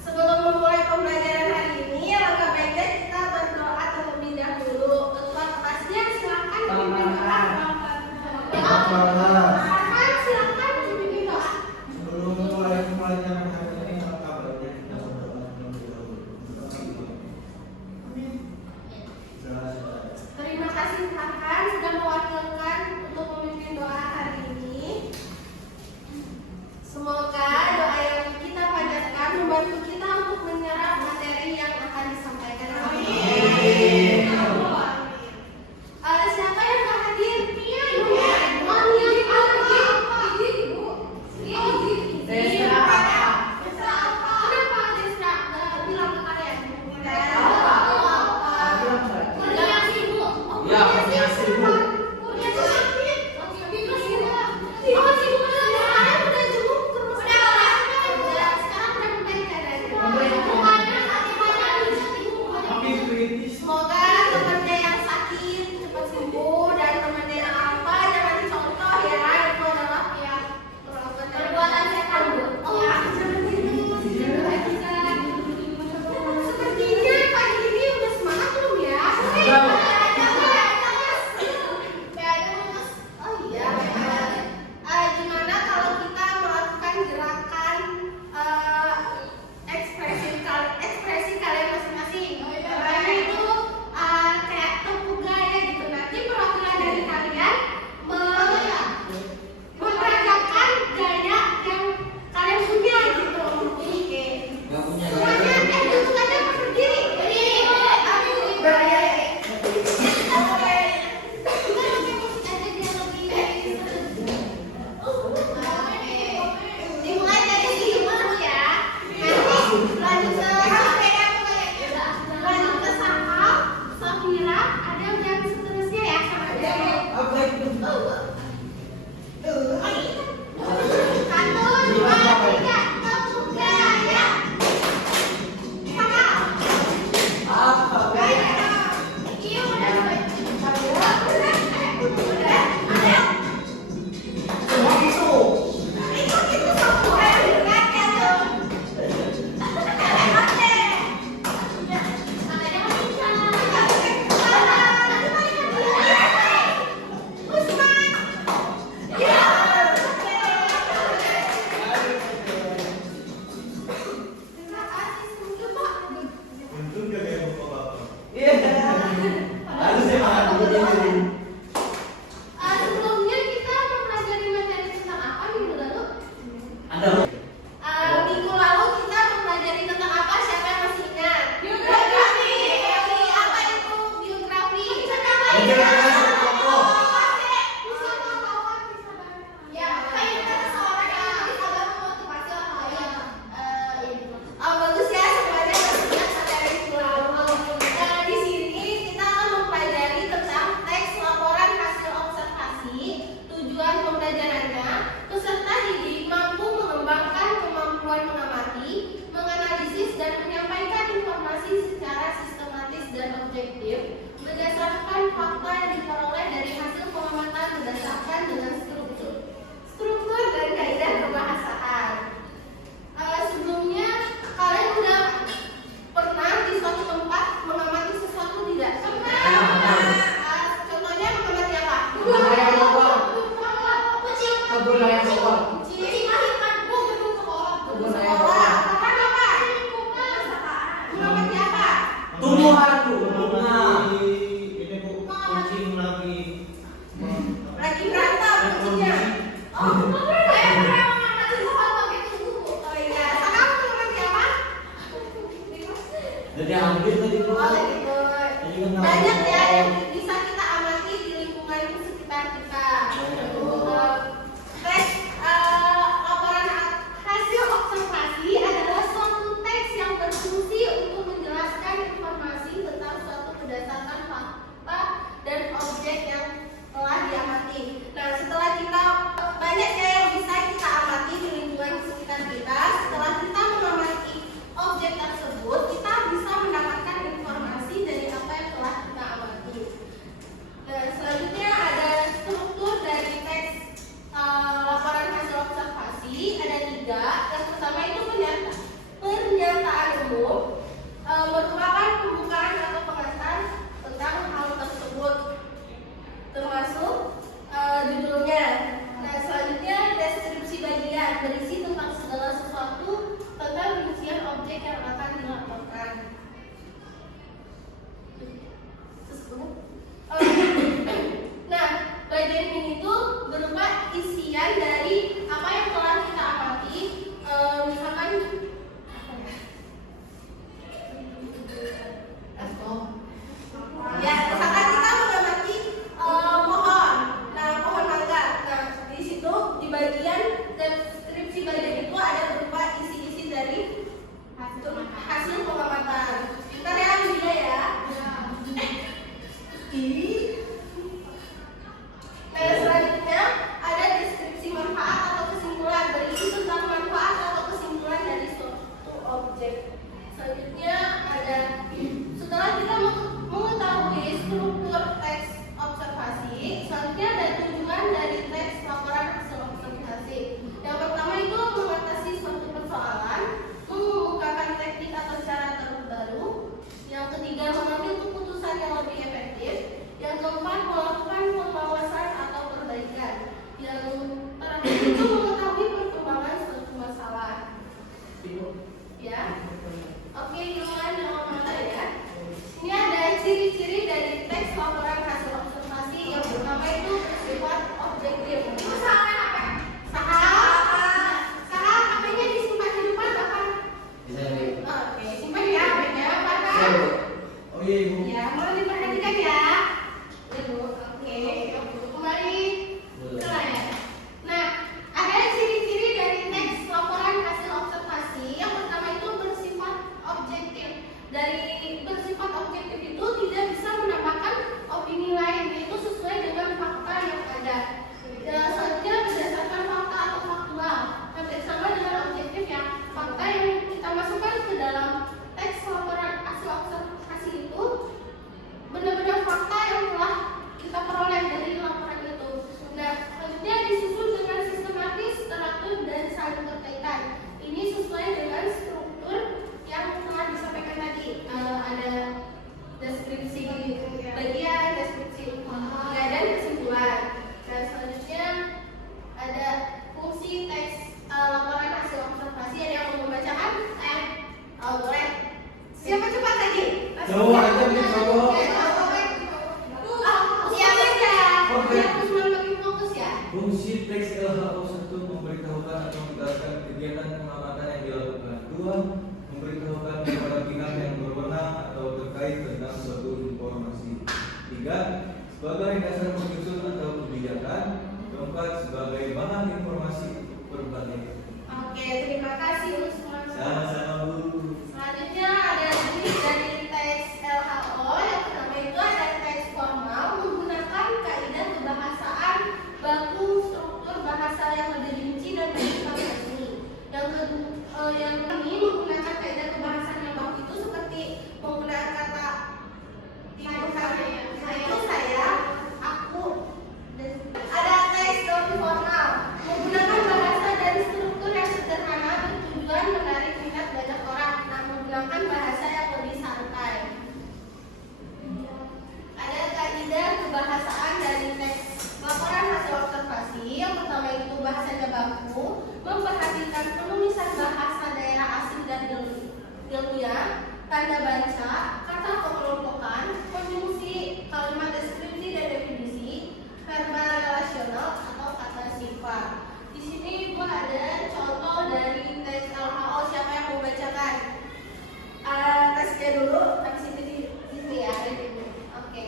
Sebelum memulai pembelajaran hari ini, langkah baiknya kita berdoa terlebih dahulu. Ketua kelasnya silakan memimpin doa. Silakan memimpin doa. Sebelum memulai pembelajaran hari ini, langkah baiknya kita berdoa terlebih dahulu. Terima kasih Farhan sudah mewakilkan untuk memimpin doa hari ini. Semoga doa yang kita panjatkan membantu kita untuk menyerap materi yang akan disampaikan. Amin. Siapa yang tak hadir? Mia, Ibu. Kenapa Desra nggak bilang ke kalian? Semoga temannya yang sakit cepat sembuh dan temannya yang apa jangan dicontoh ya. Itu adalah yang perbuatan setan. Sepertinya pagi ini udah semangat belum ya? Oh iya. Gimana kalau kita melakukan gerakan ekspresi kalian masing-masing? Itu kayak tepuk gaya gitu. Nanti perwakilan dari kalian memperagakan gaya yang kalian punya gitu. Oke. Semuanya bentukannya berdiri. Dimulai dari sini dulu ya. Lanjut ke Sahal, Safira, Adam dan seterusnya ya. Satu, dua, tiga, tepuk gaya. Sahal. Iya udah. Itu satu gerakan dong. Untung gak kayak bapak-bapak. Sebelumnya kita mempelajari materi tentang apa minggu lalu? Minggu lalu kita mempelajari tentang apa? Siapa yang masih ingat? Biografi. Apa itu biografi? Ya, kayak seseorang yang agak memotivasi orang lain. Bagus ya, semuanya masih ingat materi minggu lalu. Di sini kita akan mempelajari tentang teks laporan hasil observasi. Tujuan pembelajarannya, peserta didik mampu mengembangkan kemampuan mengamati, menganalisis dan menyampaikan informasi secara sistematis dan objektif berdasarkan fakta yang diperoleh dari hasil pengamatan berdasarkan dengan struktur dan kaidah kebahasaan. Sebelumnya kalian udah pernah di suatu tempat mengamati sesuatu tidak? Contohnya mengamati apa? Kucing. Kucing melahirkan gedung sekolah. Karena apa? Mengamati apa? Tumbuhan. Ini kucing lagi Lagi berantem kucingnya. Mengamati pohon pakai tumbuh. Oh iya. Sekarang mengamati apa? jadi ambil tadi Oh gitu. Banyak ya yang bisa kita amati di lingkungan sekitar kita. Teks laporan hasil observasi adalah suatu teks yang berfungsi untuk menjelaskan informasi tentang suatu berdasarkan fakta dan objek yang telah diamati. Nah, setelah kita banyak ya yang bisa kita amati di lingkungan sekitar kita, setelah kita mengamati objek tersebut, kita bisa mendapatkan informasi dari apa yang telah kita amati. Nah, selanjutnya ada struktur sebagai dasar penyusun atau kebijakan. Keempat, sebagai bahan informasi berbanding. Oke, terima kasih untuk semua. Sama-sama Bu. Selanjutnya ada lagi dari teks LHO. Yang pertama itu ada teks formal menggunakan kaidah kebahasaan baku, struktur bahasa yang lebih rinci dan komunikasi. Yang ini menggunakan kaidah kebahasaan yang baku itu seperti penggunaan kata saya, aku. Dan ada teks non formal menggunakan bahasa dan struktur yang sederhana bertujuan menarik minat banyak orang. Nah, menggunakan bahasa yang lebih santai. Ada kaidah kebahasaan dari teks laporan hasil observasi. Yang pertama itu bahasanya baku, memperhatikan penulisan bahasa daerah asing dan ilmiah, tanda baca, kata pengelompokan, konjungsi, kalimat deskripsi dan definisi, verbal relasional atau kata sifat. Di sini Ibu ada contoh dari teks LHO. Siapa yang mau bacakan? Tesnya dulu, habis itu di sini ya, ada Ibu. Oke.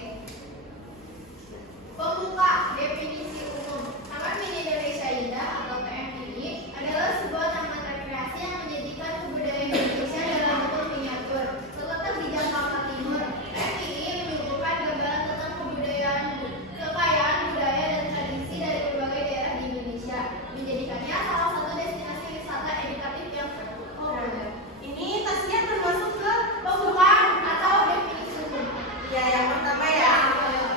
Pembuka definisi umum. Taman Mini Indonesia Indah atau TMI adalah sebuah taman rekreasi yang menjadikan kebudayaan Indonesia dalam bentuk miniatur. Terletak di Jakarta Timur, TMI menyuguhkan gambaran tentang kekayaan budaya dan tradisi dari berbagai daerah di Indonesia, menjadikannya salah satu destinasi wisata edukatif yang populer. Ini tasnya termasuk ke pembukaan atau definisi umum. Ya, yang pertama ya.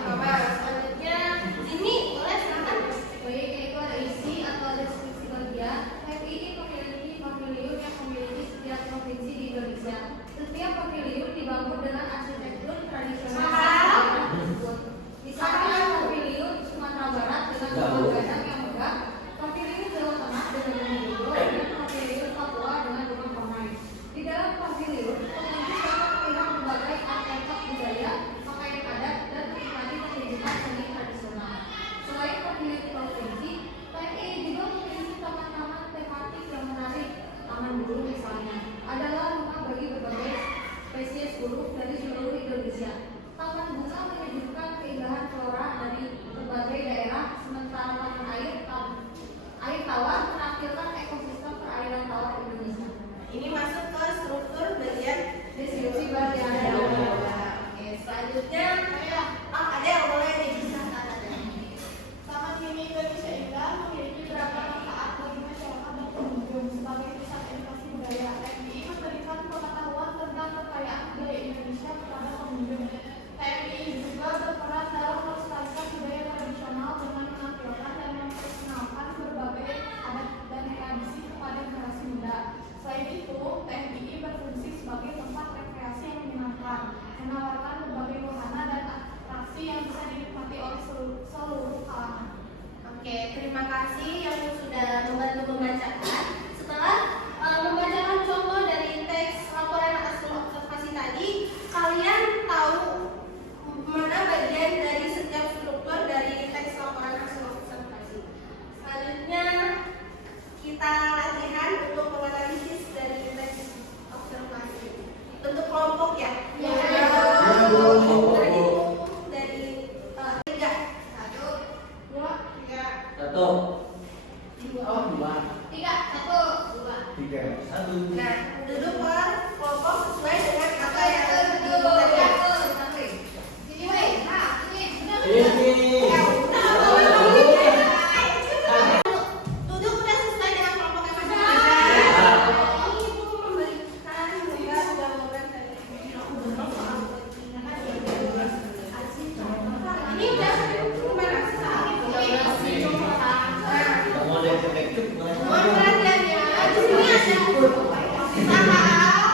Pertama, selanjutnya ini boleh silakan. Baik, yaitu ada isi atau deskripsi bagian. TMI memiliki pavilion yang memiliki setiap provinsi di Indonesia. Setiap pavilion dibangun dengan arsitektur tradisional tersebut. Misalnya pavilion Sumatera Barat dengan rumah gadang yang megah, pavilion Jawa Tengah dengan rumah Bodo, dan pavilion Papua dengan rumah Konai. Di dalam pavilion, pengunjung dapat melihat berbagai artefak budaya, pakaian adat, dan menikmati pertunjukan seni tradisional. Selain pavilion provinsi, TMI juga memiliki taman-taman tematik yang menarik. Taman burung misalnya adalah rumah bagi berbagai spesies burung dari seluruh Indonesia. Taman bunga menunjukkan keindahan flora dari berbagai daerah, sementara taman air tawar menampilkan ekosistem perairan tawar Indonesia. Ini masuk ke struktur bagian Deskripsi bagian Oke, selanjutnya ada yang boleh dijelaskan ada. Taman Mini Indonesia Indah memiliki beberapa manfaat bagi masyarakat dan pengunjung sebagai pusat edukasi budaya. TMI memberikan pengetahuan tentang kekayaan budaya Indonesia kepada pengunjung. TMI juga berperan dalam melestarikan budaya tradisional dengan menampilkan dan memperkenalkan berbagai adat dan tradisi kepada generasi muda. Selain itu, TMI berfungsi sebagai tempat rekreasi yang menyenangkan, menawarkan berbagai wahana dan atraksi yang bisa dinikmati oleh seluruh kalangan. Oke, terima kasih yang sudah membantu membacakan. Setelah membacakan contoh dari teks laporan hasil observasi tadi, kalian tahu mana bagian dari setiap struktur dari teks laporan hasil observasi. Selanjutnya kita latihan untuk menganalisis dari teks observasi. Bentuk kelompok ya. Ya, Bu. Dari 3. 1, 2, 3. 1. Oh, 2. 3, 1, 2. 3. 1. Nah, duduk per kelompok sesuai dengan apa yang Duduk. tadi. Sini, weh. Nah, ini. Ini. Ya, udah. Duduk udah sesuai dengan kelompok yang masing-masing. Ini Ibu memberikan gambar-gambar tadi. Ini udah gimana? Mau ada detektif, Mohon perhatiannya, di sini ada usaha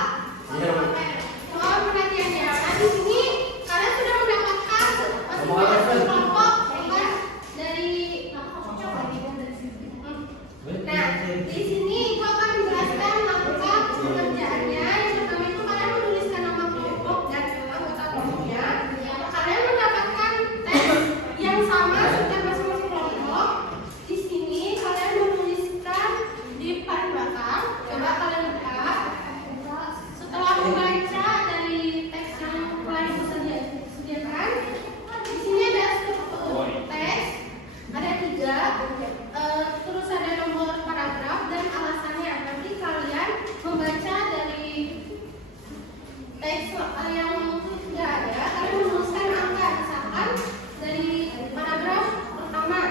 juga terus ada nomor paragraf dan alasannya. Nanti kalian membaca dari teks yang sudah ada, kalian menuliskan angka, misalkan dari paragraf pertama.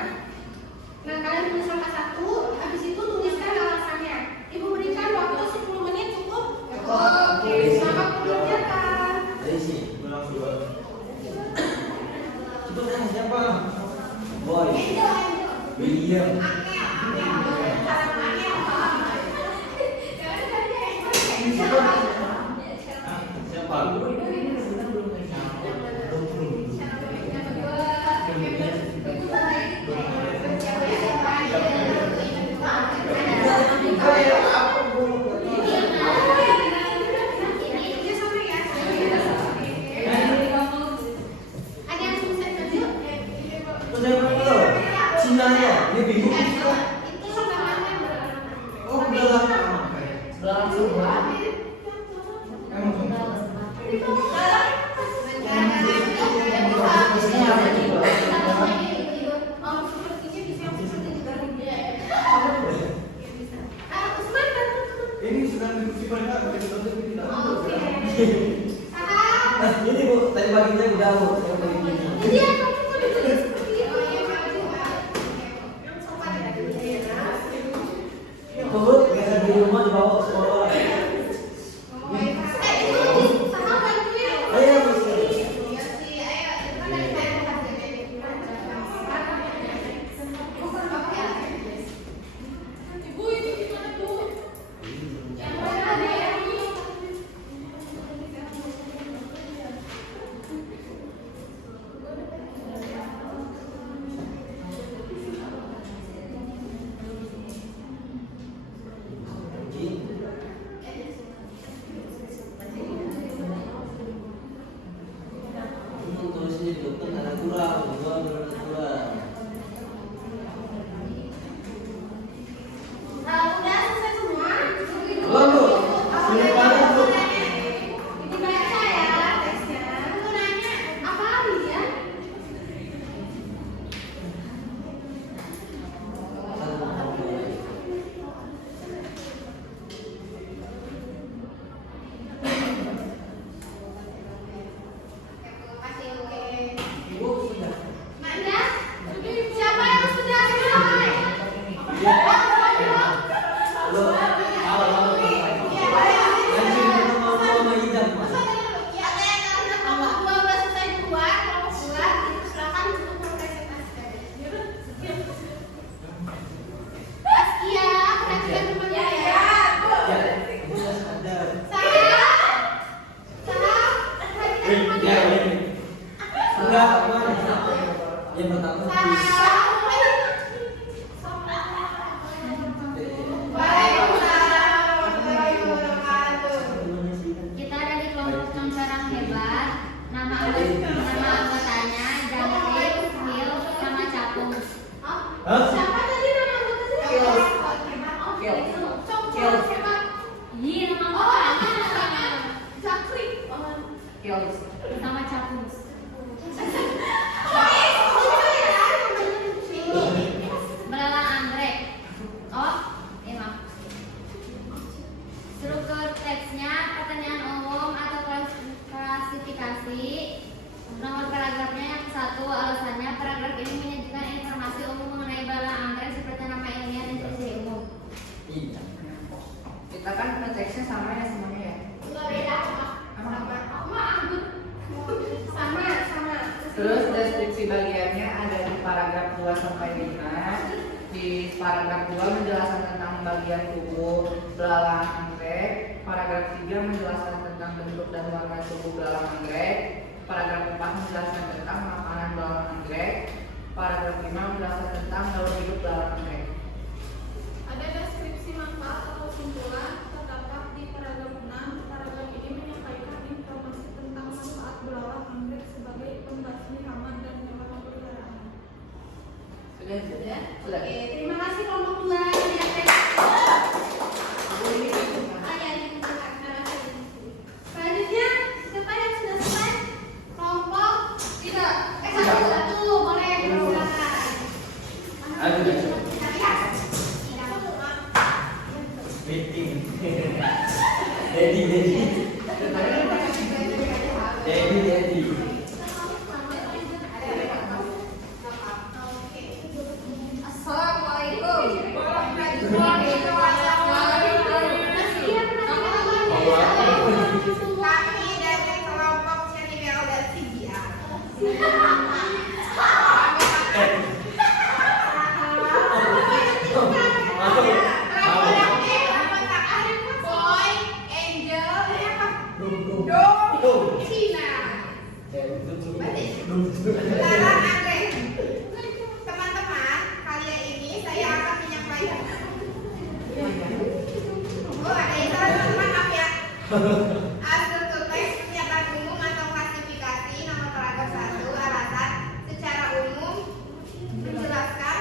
Nah, kalian tulis angka 1, habis itu tuliskan alasannya. Ibu berikan waktu 10 menit cukup? Oke, selamat mengerjakan. Dari sini, langsung buat. Itu kan siapa? Boy. William. Siapa? Ada yang susah kerja? Terus saya tahu. Sinanya, dia bingung. Itu sebelahnya berapa? Oh, belakang. Belakang semua. Emang semua. Ini sedang diskusi pada tidak. Nah, ini Bu, tadi pagi saya udah Bu, saya udah bikin. Bu, biasa di rumah dibawa ke sekolah. Ayo, Bu. Tulisnya di depan ada kurang, dua kurang. Udah selesai semua? Belum, Bu. Sulit banget, Bu. Dibaca ya teksnya. Aku nanya, apa lagi ya? Ibu sudah. Mana? Siapa yang sudah selesai? Halo. Halo. Nanti kita mau sama Ida, Mas. Ya, karena kelompok 12 selesai duluan, kelompok 2 itu silakan untuk mempresentasikan. Iya, perhatikan temannya ya. Ya, Ibu sudah sadar. Sarah, perhatikan temannya. Enggak, mana? Yang pertama Kita ada di kelompok Congkarang Hebat. Nama anggotanya Jangkrik, Mil, sama Capung. Hah? Siapa tadi nama anggotanya? Iya, nama anggotanya Jakri. sama Capung. Belalang anggrek. Oh, emang. Struktur teksnya pertanyaan umum atau klasifikasi. Nomor paragrafnya yang 1, alasannya paragraf ini menyajikan informasi umum mengenai belalang anggrek seperti nama ilmiah dan ciri umum. Iya. Kita kan teksnya sama ya semuanya ya. Enggak beda. Sama. Terus deskripsi bagiannya ada di paragraf 2 sampai 5. Di paragraf 2 menjelaskan tentang bagian tubuh belalang anggrek. Paragraf 3 menjelaskan tentang bentuk dan warna tubuh belalang anggrek. Paragraf 4 menjelaskan tentang makanan belalang anggrek. Paragraf 5 menjelaskan tentang daur hidup belalang anggrek. Ada deskripsi manfaat atau kesimpulan terdapat di paragraf 6. Paragraf ini menyampaikan informasi tentang manfaat belalang anggrek sebagai pembasmi hama dan hewan peliharaan. Sudah. Oke, terima kasih kelompok 2 yang selanjutnya, siapa yang sudah selesai? Kelompok 3. Satu, boleh silakan. Aduh, aduh. Tapi harus tidak semua. Meeting. Daddy. Assalamualaikum. Kami dari kelompok Cherrybelle dan CGR. Boy, Angel, Cina. Lara, Andre. Teman-teman, kali ini saya akan menyampaikan. Oh, ada yang salah teman-teman, maaf ya. Struktur teks pernyataan umum atau klasifikasi nomor paragraf 1 alasan secara umum menjelaskan.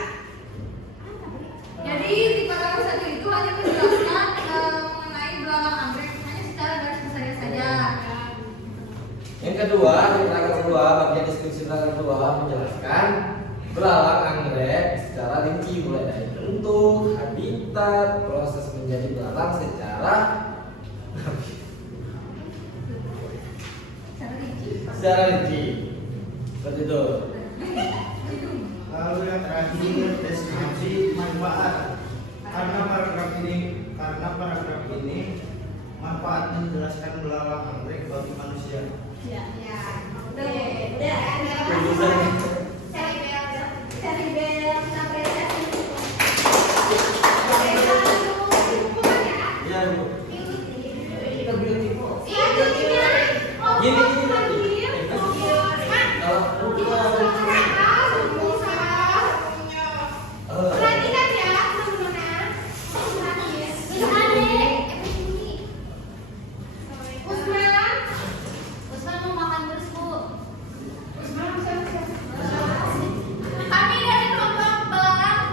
Jadi di paragraf 1 itu hanya menjelaskan mengenai belalang anggrek hanya secara garis besarnya saja. Yang kedua, di paragraf kedua, bagian deskripsi paragraf kedua menjelaskan belalang anggrek secara rinci mulai dari bentuk, habitat, proses menjadi belalang secara rinci. Seperti itu. Lalu yang terakhir deskripsi manfaat. Karena paragraf ini manfaat menjelaskan belalang anggrek bagi manusia. Ya. Udah ada. Cherrybelle sampai Iya, Bu. Kita beautiful. Gini. Perhatikan ya, teman-teman. Usman mau makan terus, Bu. Kami dari kelompok belalang.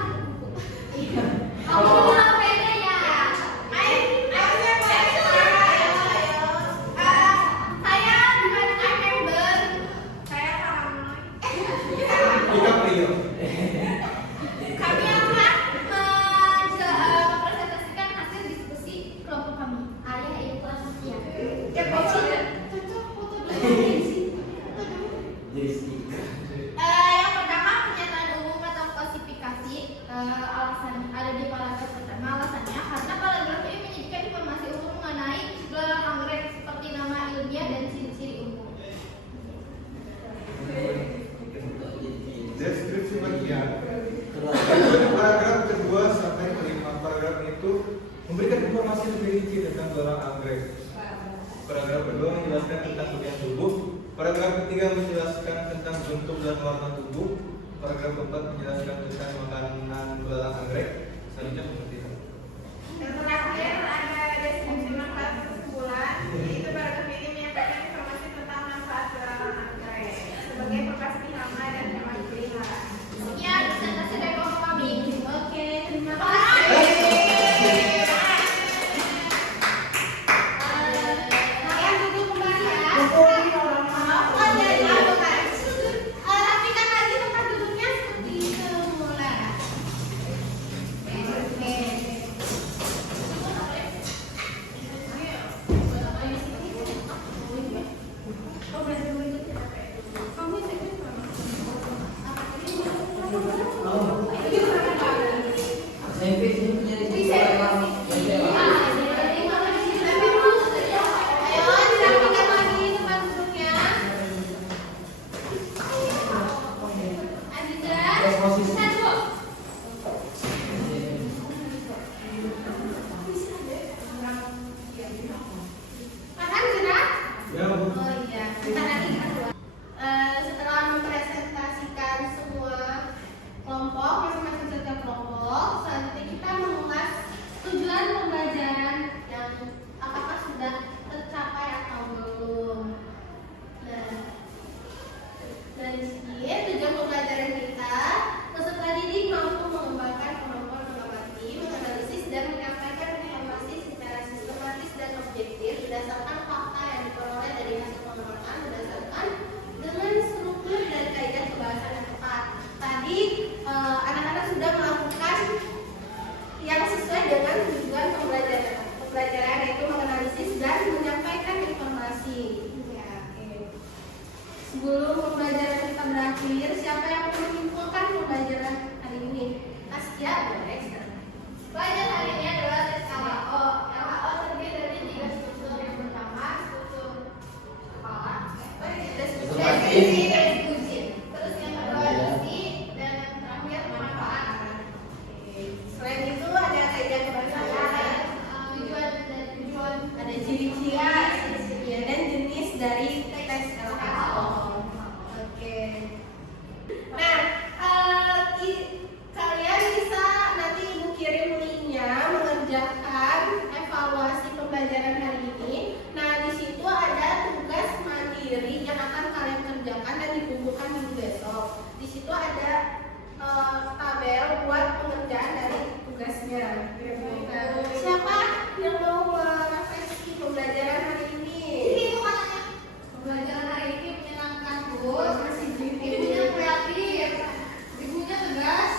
Kamu bilang pede ya? Ayo, saya bukan member. Saya orang. DiCaprio. Kami akan mempresentasikan hasil diskusi kelompok kami. Ayah itu asosiasi. Cocok foto yang pertama pernyataan umum atau klasifikasi alasan ada di paragraf pertama. Alasannya karena paragraf ini menyajikan informasi umum mengenai belalang anggrek seperti nama ilmiah dan ciri-ciri umum. Deskripsi bagian dari paragraf kedua sampai kelima. Paragraf itu memberikan informasi lebih rinci tentang belalang anggrek. Paragraf kedua menjelaskan tentang bagian tubuh. Paragraf ketiga menjelaskan tentang bentuk dan warna tubuh. Paragraf keempat menjelaskan tentang makanan belalang anggrek. Selanjutnya seperti itu. Yang terakhir ada deskripsi manfaat kesimpulan. Itu paragraf ini menyampaikan informasi tentang manfaat belalang anggrek sebagai pepasti hama dan hewan peliharaan. Sekian presentasi dari kelompok kami. Oke, terima kasih. Kalian duduk kembali ya. Rapikan lagi tempat duduknya seperti semula. pengerjaan dari tugasnya. Siapa yang mau merefleksi pembelajaran hari ini? Itu katanya pembelajaran hari ini menyenangkan, terus ibunya kreatif, ibunya tegas,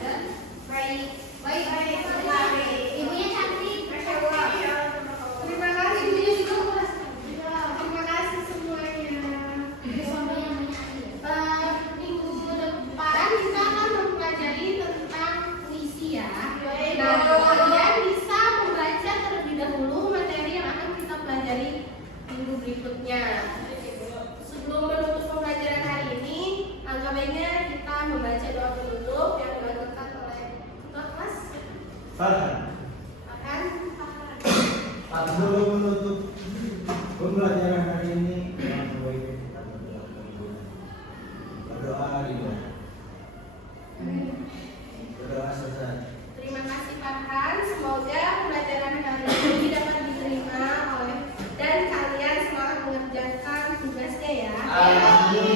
dan baik. Ibunya cantik, masya Allah. Terima kasih ibunya juga. Terima kasih semuanya. Minggu depan kita akan mempelajari tentang puisi ya. Nah, kalian bisa membaca terlebih dahulu materi yang akan kita pelajari minggu berikutnya. Sebelum menutup pembelajaran hari ini, alangkah baiknya kita membaca doa penutup yang dilakukan oleh ketua kelas. Farhan. Sebelum menutup pembelajaran hari ini, yang baik berdoa ridho. Berdoa selesai. Terima kasih Farhan. Semoga pembelajaran hari ini dapat diterima oleh dan kalian semangat mengerjakan tugasnya ya. Alhamdulillah.